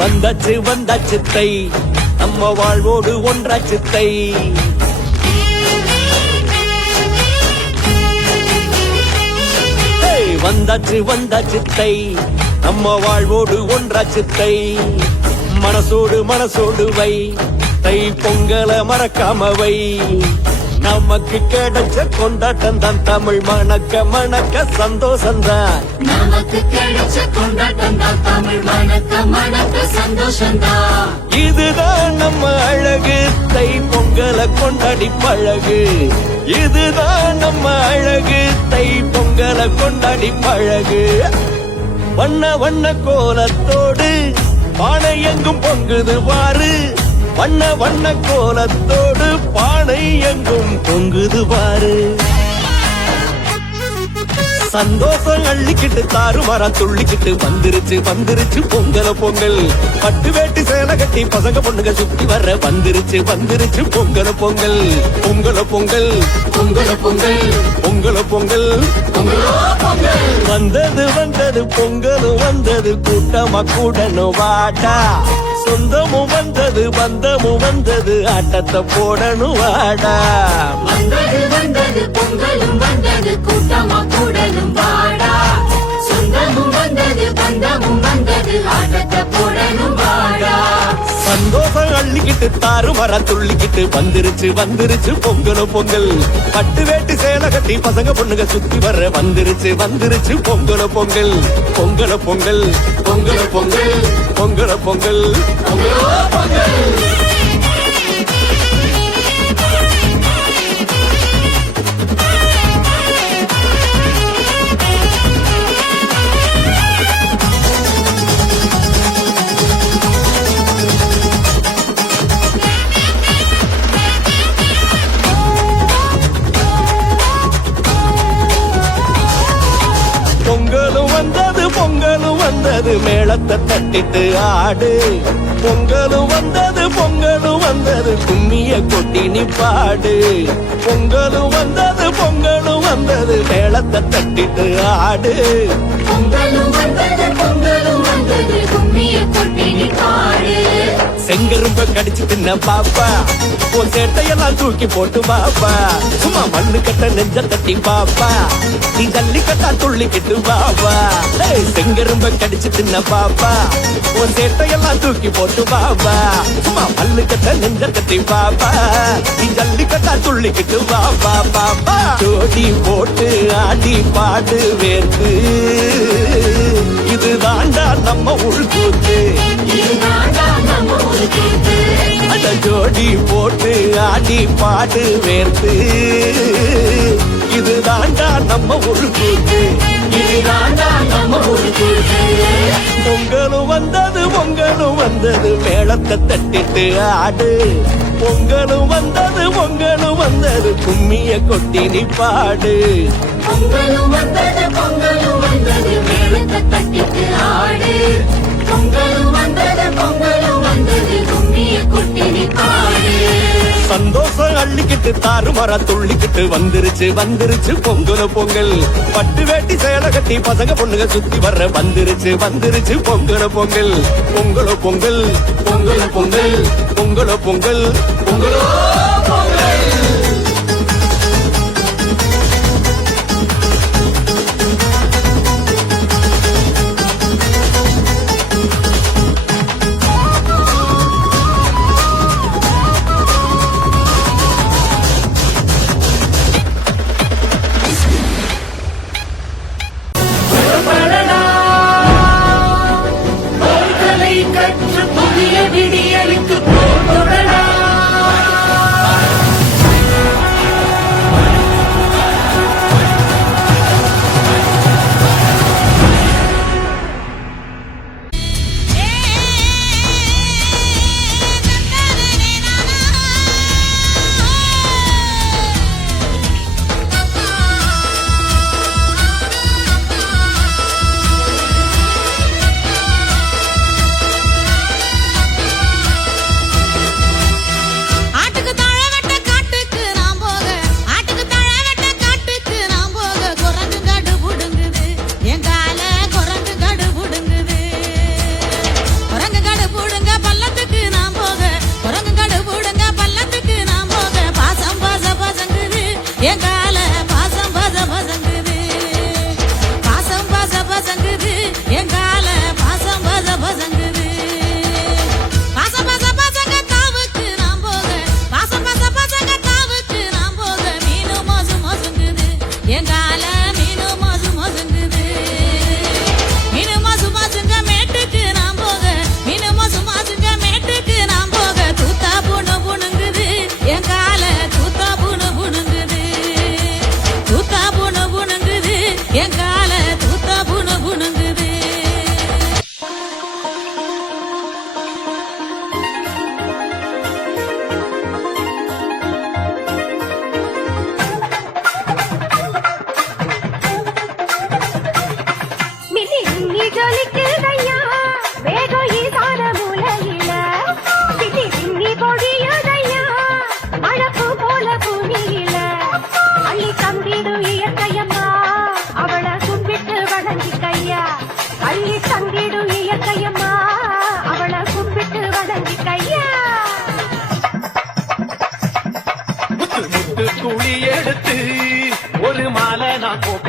வந்தாச்சு வந்தாச்சு தை நம்ம வாழ்வோடு ஒன்றாச்சு தை. வந்தாச்சு வந்தாச்சு தை நம்ம வாழ்வோடு ஒன்றாச்சு தை. மனசோடு மனசோடு வை தை பொங்கலை மறக்காம வை. நமக்கு கிடைச்ச கொண்டாட்டம் தான் தமிழ் மணக்க மணக்க சந்தோஷந்தான். நமக்கு கிடைச்ச கொண்டாட்டம் தான் தமிழ் மணக்க மணக்க சந்தோஷந்தான். இதுதான் நம்ம அழகு தை பொங்கலை கொண்டாடி பழகு. இதுதான் நம்ம அழகு தை பொங்கலை கொண்டாடி பழகு. வண்ண வண்ண கோலத்தோடு பானை எங்கும் பொங்குது பாரு. வண்ண வண்ண கோலத்தோடு பானை எங்கும் பொங்குது பாரு. சந்தோஷம் அள்ளிக்கிட்டு தாறுமாறா துள்ளிக்கிட்டு வந்துருச்சு வந்துருச்சு பொங்கல பொங்கல். பட்டு வேட்டி சேலை கட்டி பசங்க பொண்ணுங்க சுத்தி வர்ற வந்துருச்சு வந்துருச்சு பொங்கல பொங்கல். பொங்கல பொங்கல் பொங்கல பொங்கல் பொங்கல பொங்கல் வந்தது வந்தது பொங்கலும் வந்தது கூட்டமா கூடணும் வாடா. சொந்தமும் வந்தது பந்தமும் வந்தது ஆட்டத்தை போடணும் வாடா. வந்தது வந்தது பொங்கலும் வந்தது கூட்டமா கூடலும் வாடா. சொந்தமும் வந்தது பந்தமும் வந்தது ஆட்டத்தை போடணும் வாடா. சந்தோஷம் அள்ளிக்கிட்டு தாறுமாறா துள்ளிக்கிட்டு வந்துருச்சு வந்துருச்சு பொங்கல பொங்கல். பட்டு வேட்டி சேலை கட்டி பசங்க பொண்ணுங்க சுத்தி வர்ற வந்துருச்சு வந்துருச்சு பொங்கல பொங்கல். பொங்கல பொங்கல் பொங்கல பொங்கல் பொங்கல பொங்கல் பொங்கல். பொங்கலும் வந்தது பொங்கலும் வந்தது மேளத்தை தட்டிட்டு ஆடு. பொங்கலும் வந்தது பொங்கலும் வந்தது கும்மிய கொட்டி நீ பாடு. பொங்கலும் வந்தது பொங்கலும் வந்தது மேளத்தை தட்டிட்டு ஆடு. பொங்கலும் வந்தது பொங்கலும் வந்தது கும்மிய கொட்டி நீ பாடு. செங்கரும்ப கடிச்சு தின்ன பாப்பா உன் சேட்டையெல்லாம் தூக்கி போட்டு பாப்பா. சும்மா மண்ணு கட்ட நெஞ்ச தட்டி பாப்பா நீ ஜல்லிக்கட்டா துள்ளிக்கிட்டு பாப்பா. செங்கரும்ப கடிச்சு தின்ன பாப்பா உன் சேட்டையெல்லாம் தூக்கி போட்டு பாப்பா. சும்மா மண்ணு கட்ட நெஞ்ச தட்டி பாப்பா நீ ஜல்லிக்கட்டா துள்ளிக்கிட்டு பாப்பா. பாப்பா ஜோடி போட்டு ஆடி பாடு வேர்த்து இதுதாண்டா நம்ம உள்கூத்து. இதுதாண்டா நம்ம ஊரு கூத்து. அட ஜோடி போட்டு ஆடி பாடு வேர்த்து இதுதாண்டா நம்ம உள்கூத்து. இதுதாண்டா நம்ம ஊரு கூத்து. பொங்கலும் வந்தது பொங்கலும் வந்தது மேளத்தை தட்டிட்டு ஆடு. பொங்கலும் வந்தது பொங்கலும் வந்தது கும்மிய கொட்டி நீ பாடு. பொங்கலும் வந்தது பொங்கலும் வந்தது மேளத்தை தட்டிட்டு ஆடு. பொங்கலும் வந்தது பொங்கலும் வந்தது கும்மிய கொட்டி நீ பாடு. சந்தோஷம் அள்ளிக்கிட்டு தாறுமாறா துள்ளிக்கிட்டு வந்துருச்சு வந்துருச்சு பொங்கல பொங்கல். பட்டு வேட்டி சேலை கட்டி பசங்க பொண்ணுங்க சுத்தி வர்ற வந்துருச்சு வந்துருச்சு பொங்கல பொங்கல். பொங்கல பொங்கல் பொங்கல பொங்கல் பொங்கல பொங்கல் பொங்கலோ பொங்கல். கற்று புதிய விடியலுக்கு போடா.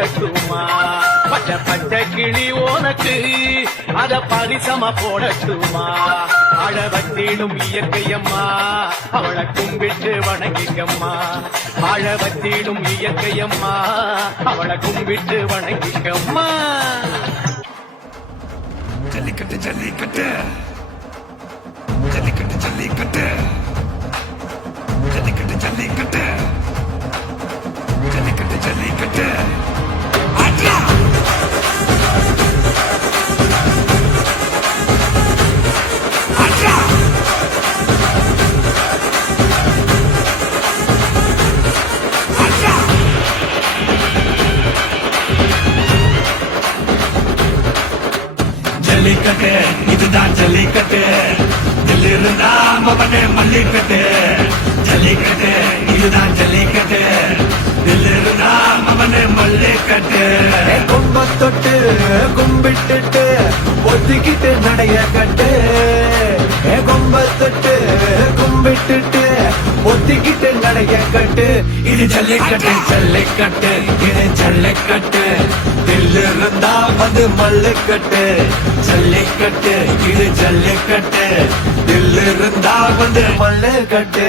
கொடுக்கட்டுமா பச்சை பச்சை கிளி உனக்கு அத பரிசம போடட்டுமா அழவத்திடும் இயற்கையம்மா அவளை கும்பிட்டு வணங்கிக்கம்மா அழவத்திடும் இயற்கையம்மா அவளை கும்பிட்டு வணங்கிக்கம்மா ஜல்லிக்கட்டு ஜல்லிக்கட்டு ஜல்லிக்கட்டு ஜல்லிக்கட்டு ஜல்லிக்கட்டு ஜல்லிக்கட்டு ஜல்லிக்கட்டு ஜல்லிக்கட்டு ஆட்ரா ஆட்ரா ஆட்ரா ஜல்லிக்கட்டு இதுதான் ஜல்லிக்கட்டு தில்லிருந்தா மவனே மல்லிக்கட்டு ஜல்லிக்கட்டு இதுதான் ஜல்லிக்கட்டு தில்லிருந்தா மவனே மல்லிக்கட்டு கும்ப தொட்டு கும்பிட்டுட்டு ஒத்திக்கிட்டு நடைய கட்டு கும்ப தொட்டு கும்பிட்டுட்டு ஒத்திக்கிட்டு நடைய கட்டு இது ஜல்லிக்கட்டு ஜல்லிக்கட்டு இது ஜல்லிக்கட்டு தில்லிருந்தா வந்து மல்லிக்கட்டு ஜல்லிக்கட்டு இது ஜல்லிக்கட்டு தில்லிருந்தா வந்து மல்லிக்கட்டு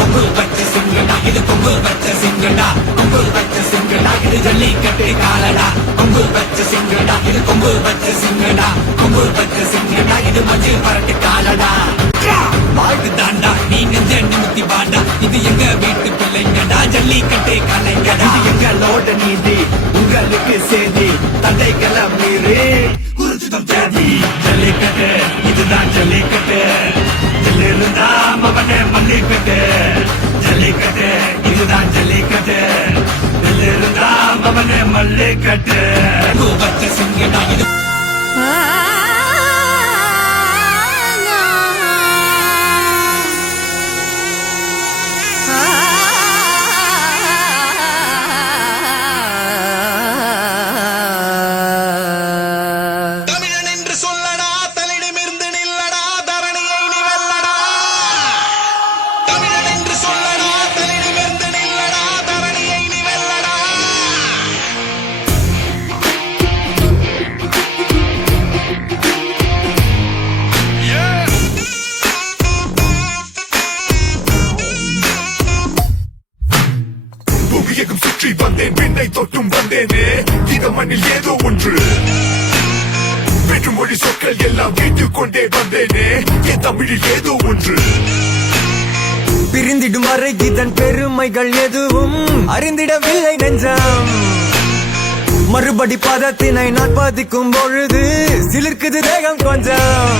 கொம்பு வச்ச சிங்கடா இது கொம்பு வச்ச சிங்கடா கொம்பு வச்ச சிங்கடா இது ஜல்லிக்கட்டு காலடா கொம்பு வச்ச சிங்கடா இது கொம்பு வச்ச சிங்கடா கொம்பு வச்ச சிங்கடா இது மஞ்சள் பரட்டு காலடா வாழ்க்கை தாண்டா நீ நெஞ்ச நிமித்தி பாண்டா இது எங்க வீட்டு பிள்ளைங்கடா ஜல்லிக்கட்டு கலைஞடா இது எங்களோட நீதி உங்களுக்கு சேதி தந்தைகளை மீறி குறிச்சுதம் தேதி ஜல்லிக்கட்டு இதுதான் ஜல்லிக்கட்டு இதிலிருந்தா மவனே மல்லிக்கட்டு ஜல்லிக்கட்டு இதுதான் ஜல்லிக்கட்டு இதிலிருந்தா மவனே மல்லிக்கட்டு வச்ச சிங்கடா இது புவியகம் சுற்றி வந்தேன் பெண்ணை தொட்டும் வந்தேனே இந்த மண்ணில் ஏதோ ஒன்று வேற்று மொழி சொற்கள் எல்லாம் வீட்டுக் கொண்டே வந்தேனே என் தமிழில் ஏதோ ஒன்று பிரிந்திடும் வரை இதன் பெருமைகள் எதுவும் அறிந்திடவில்லை நெஞ்சம் மறுபடி பதத்தினை நான் பாதிக்கும் பொழுது சிலிர்க்குது தேகம் கொஞ்சம்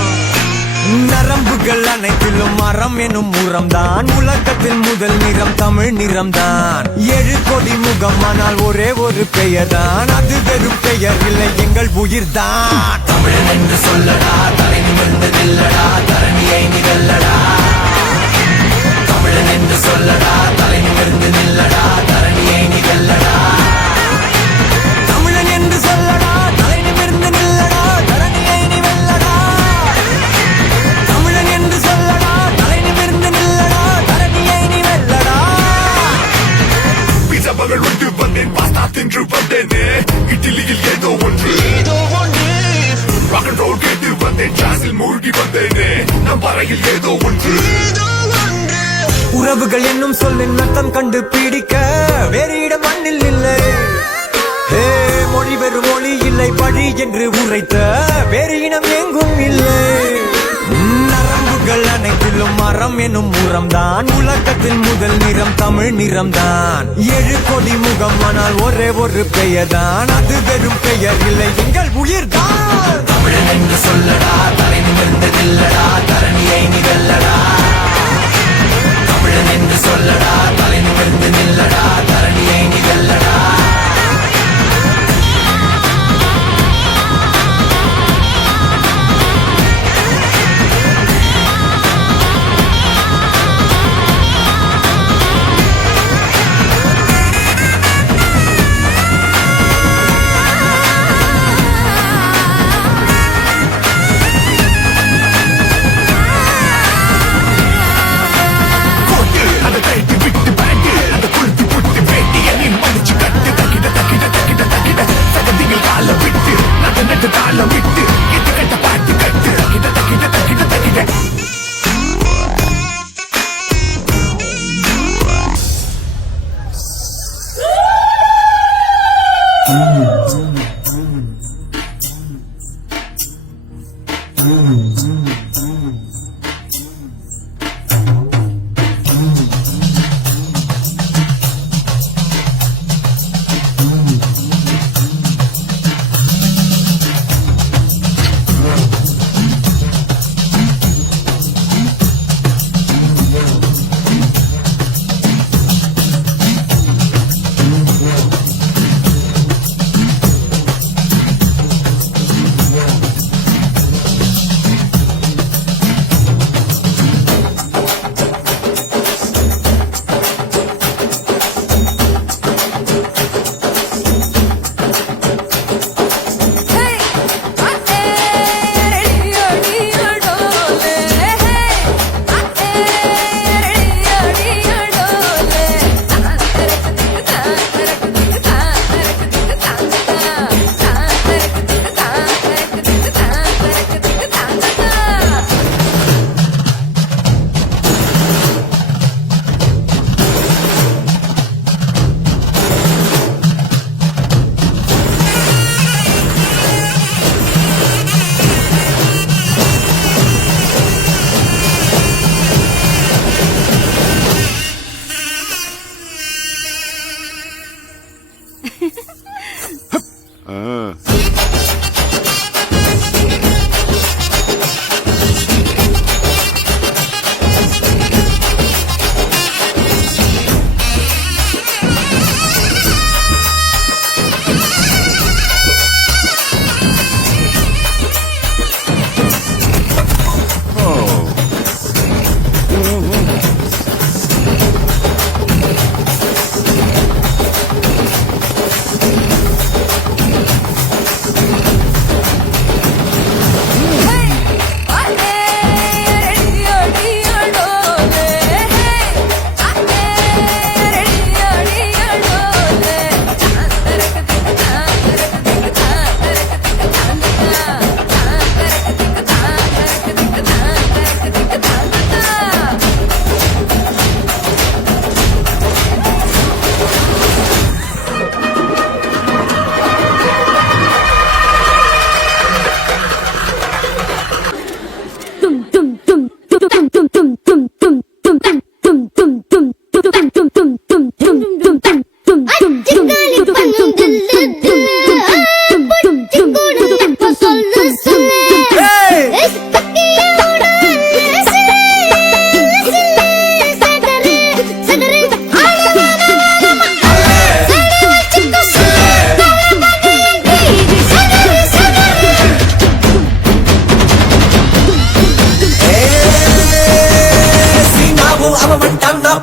நரம்புகள் அனைத்திலும் மரம் எனும் முரம்தான் உலகத்தில் முதல் நிறம் தமிழ் நிறம்தான் 7 கோடி முகம் ஆனால் ஒரே ஒரு பெயர்தான் அது வெறும் பெயர் இல்லை எங்கள் உயிர்தான் தமிழன் என்று சொல்லடா தலை நிமிர்ந்து நில்லடா தரணியை நிகழடா தமிழன் என்று சொல்லடா தலை நிமிர்ந்து நில்லடா தரணியை நிகழடா தமிழன் என்று சொல்லடா தலை நிமிர்ந்து நில்லடா தரணியை நீ வெல்லடா தமிழன் என்று சொல்லடா தலை நிமிர்ந்து நில்லடா தரணியை நீ வெல்லடா பீஸா பகல் உண்டு வந்தேன் பாஸ்தா தின்று வந்தேனே இட்லியில் ஏதோ ஒன்று ராக் அண்ட் ரோல் கேட்டு வந்தேன் ஜாஸில் மூழ்கி வந்தேனே நம் வரையில் ஏதோ ஒன்று உறவுகள் என்னும் சொல்லின் அர்த்தம் கண்டு பிடிக்க வேறு இடம் மண்ணில் இல்லை மொழி வெறும் மொழி இல்லை பழி என்று உரைத்த வேறு இனம் எங்கும் இல்லை நரம்புகள் அனைத்திலும் மரம் எனும் முரம்தான் உலகத்தில் முதல் நிறம் தமிழ் நிறம்தான் 7 கோடி முகம் ஆனால் ஒரே ஒரு பெயர்தான் அது வெறும் பெயர் இல்லை எங்கள் உயிர்தான் தமிழன் என்று சொல்லடா தலை நிமிர்ந்து நில்லடா தரணியை நிகழடா தமிழன் என்று சொல்லடா தலை நிமிர்ந்து நில்லடா தரணியை நிகழடா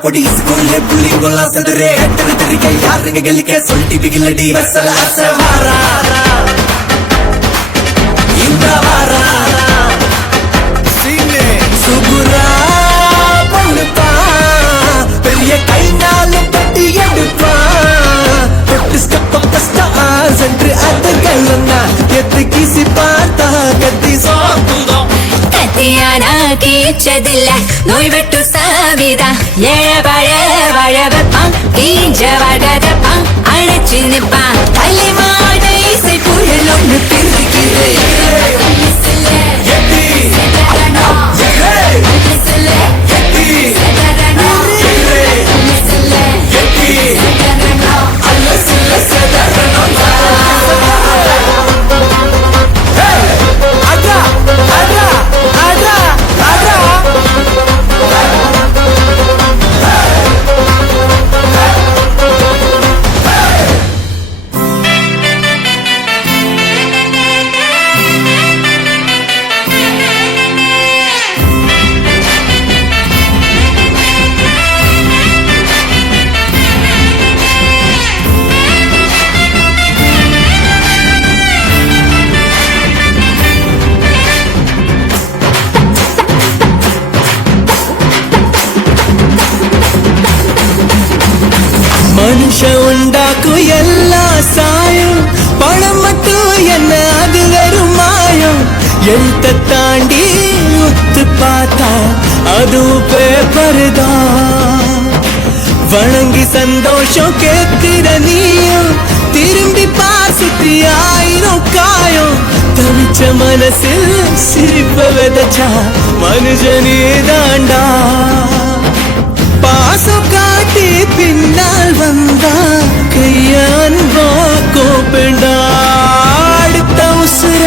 பொடி ஸ்கூல்ல புள்ளிங்கோலா சதுரே தெரிக்க யாருங்க கலிக்க சொல்லிட்டு பிகிலடி வசல அசவாரா இந்த வாரா சீனே சுகுரா பண்ணுப்பா பெரிய கைனாலும் பட்டி எடுப்பா தொட்டு ஸ்டெப் கஷ்டா சென்று அதுகள்னா எத்து கிசி பார்த்தா கத்தி சாப்புதோ கத்தியானா கீச்சதில்ல நோய் விட்டு சாவிதா ஏழபழ வாழ வைப்பான் கீஞ்ச வடதப்பான் அழைச்சு நிப்பான் தலைமாட இசை புயல் ஒன்று பிரிக்குது மனுஷ உண்டாக்கும் எல்லா சாயம் பணம் மட்டும் என்ன அது வெறும் மாயம் எழுத்த தாண்டி ஒத்து பார்த்தா அதுவும் பேப்பர் தான் வணங்கி சந்தோஷம் கேட்கிற நீயும் திரும்பி பார் சுத்தி ஆயிரம் காயம் தவிச்ச மனசில் சிரிப்ப விதைச்சா மனுஜனே தாண்டா பாசம் காட்டி பின்னால் வந்தா கையான்பா கோப்பேண்டா அடுத்த உசுர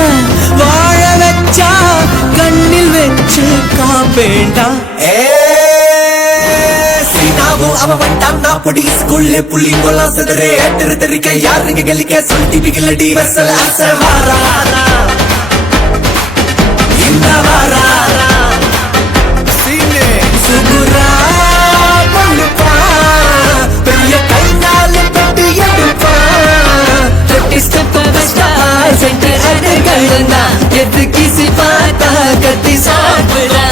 வாழ வச்சா கண்ணில் வச்சு காப்பேண்டா அவ வண்டாம் நான் பொடி ஸ்கூல்ல புள்ளி போலாம் சதுரே தெரிக்க யாருங்க கலிக்க சொல்லி பிகலடி வசல அசவாரா இந்த வாரா சீனே சுகுரா பண்ணுப்பா பெரிய கைனால பெட்டி எடுப்பா தொட்டி ஸ்டெப் வச்சா சென்டர் அடங்கலனா எது கிசி பாத்தா கத்தி சாப்பிடா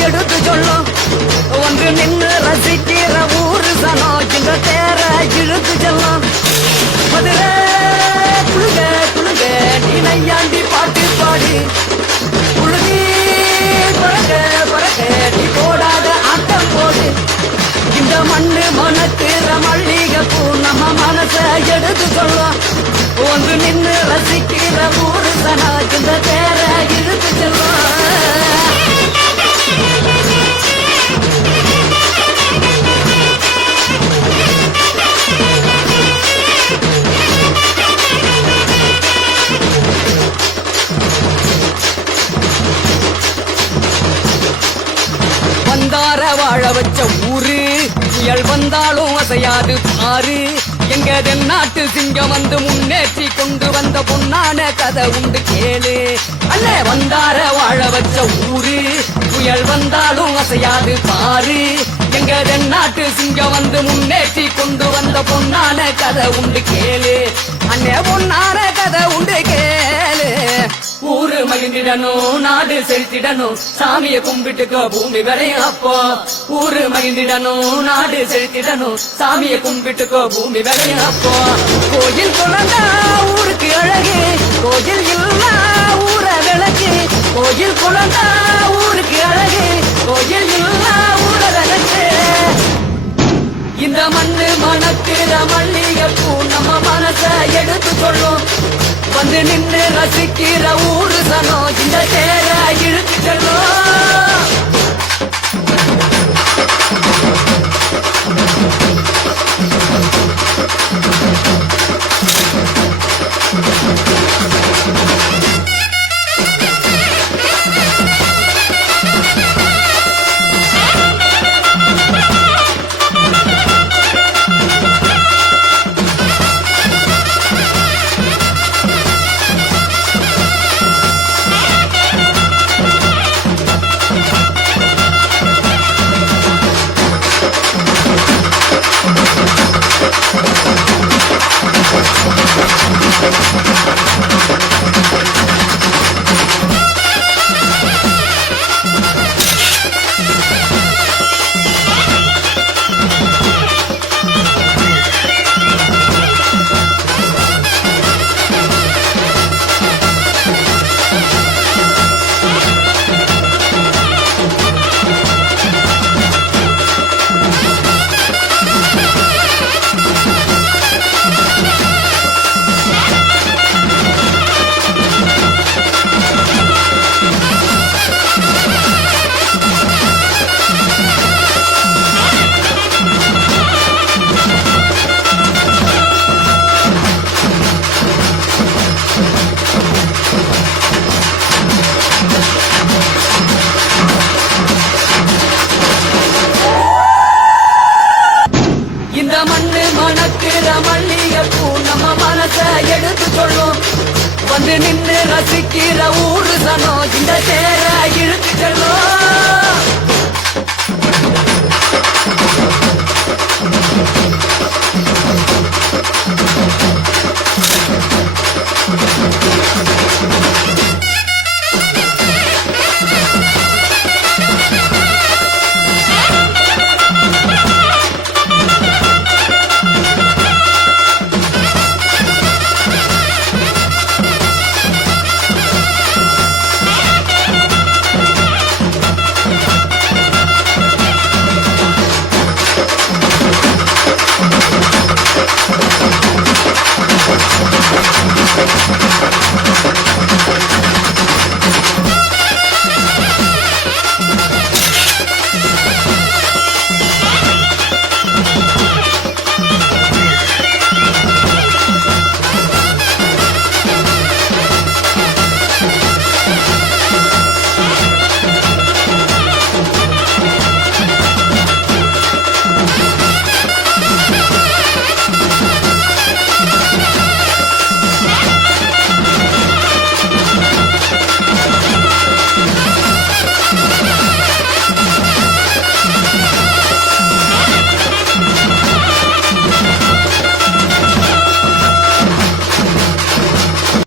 எடுத்து சொல்லும் ஒன்று நின்று ரசிக்கிற ஊரு சனம் இந்த தேர இழுத்து செல்லும் மதுரை குழுங்க குழுங்க நீனையாண்டி பாட்டு பாடி குழுகி பறக்க பறக்க நீ போடாத ஆட்டம் போடு இந்த மண்ணு மனக்கிற மல்லிகை பூ நம்ம மனச எடுத்து சொல்லும் ஒன்று நின்று ரசிக்கிற ஊரு சனம் இந்த தேர இழுத்து செல்லும் வந்தார வாழ வச்ச ஊரு புயல் வந்தாலும் அசையாது பாரு எங்க தென்னாட்டு சிங்கம் வந்து முன்னேற்றி கொண்டு வந்த பொன்னான கதை உண்டு கேளு அல்ல வந்தார வாழ வச்ச ஊரு புயல் வந்தாலும் அசையாது பாரு எங்க தென்னாட்டு சிங்கம் வந்து முன்னேற்றி கொண்டு வந்த பொன்னான கதை உண்டு கேளு அண்ணே பொன்னான கதை உண்டு கேளு ஊரு மகிழ்ந்திடணும் நாடு செலுத்திடணும் சாமிய கும்பிட்டுக்கோ பூமி விளையும் அப்போ ஊரு மகிழ்ந்திடணும் நாடு செலுத்திடணும் சாமிய கும்பிட்டுக்கோ பூமி விளையும் அப்போ கோயில் குழந்தா ஊருக்கு அழகு கோயில் இல்லா ஊர விளக்கு கோயில் குழந்தா ஊருக்கு அழகு கோயில் இல்லா ஊர விளக்கு இந்த மண்ணு மணக்கிற மல்லிகை பூ நம்ம மனச எடுத்து சொல்லும் வந்து நின்று ரசிக்கிற ஊரு சனம் இந்த தேர இழுத்து செல்லும் வந்து நின்று ரசிக்கிற ஊரு சனம் இந்த தேர இழுத்து செல்லும்